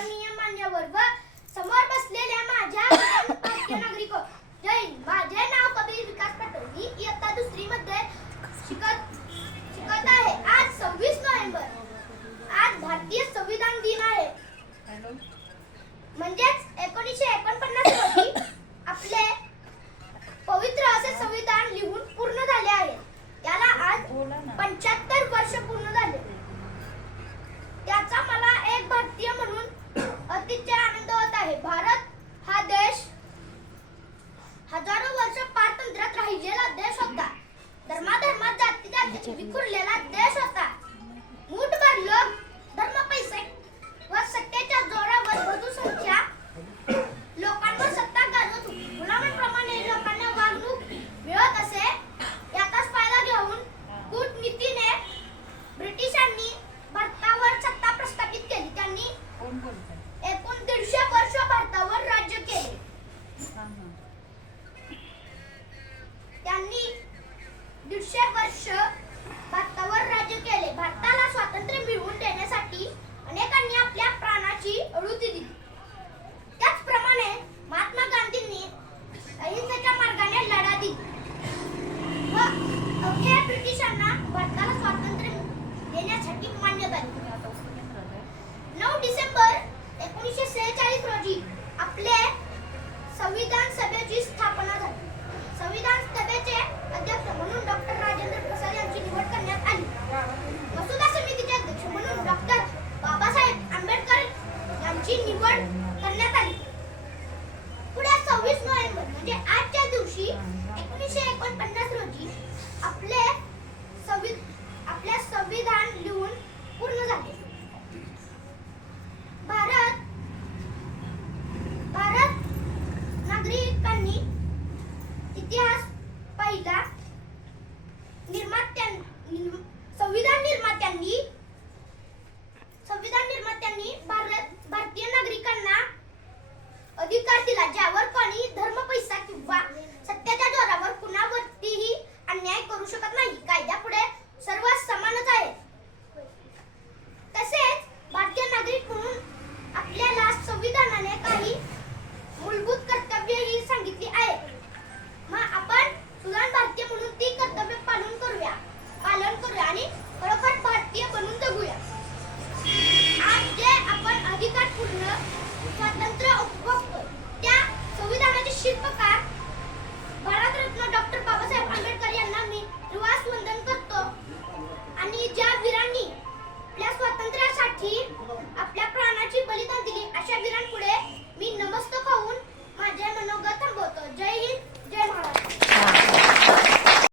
आदरणीय मान्यवर व समोर बसलेल्या माझ्या भारतीय नागरिक, जय हिंद. माझे नाव कबीर विकास पाटील. मी इयत्ता दुसरी मध्ये शिकत आहे. आज 26 नोव्हेंबर. आज भारतीय संविधान दिन आहे. म्हणजेच 1949 रोजी आपले पवित्र असे संविधान लिहून पूर्ण झाले आहे. याला आज 75 वर्ष पूर्ण झाले. त्याचा मला एक भारतीय म्हणून अतिशय आनंद होत आहे. भारत हा देश हजारो वर्ष पारतंत्र्यात राहिलेला देश होता. धर्माधर्मात जाती विखुरलेला देश होता. मूठभर लोक धर्म, पैसे व सत्तेच्या जोरावर बहुसंख्या लोकांवर सत्ता गाजवत गुलामांप्रमाणे लोकांना वागणूक मिळत असे. याचाच फायदा घेऊन कूटनीतीने ब्रिटिशांनी भारतावर सत्ता प्रस्थापित केली. त्यांनी एकूण 150 वर्ष भारतावर राज्य केले. भारताला स्वातंत्र्य मिळवून देण्यासाठी अनेकांनी आपल्या प्राणाची आहुती दिली. त्याचप्रमाणे महात्मा गांधींनी अहिंसेच्या मार्गाने लढा दिला व अखेर ब्रिटिशांना भारताला स्वातंत्र्य देण्यासाठी मान्यता दिली.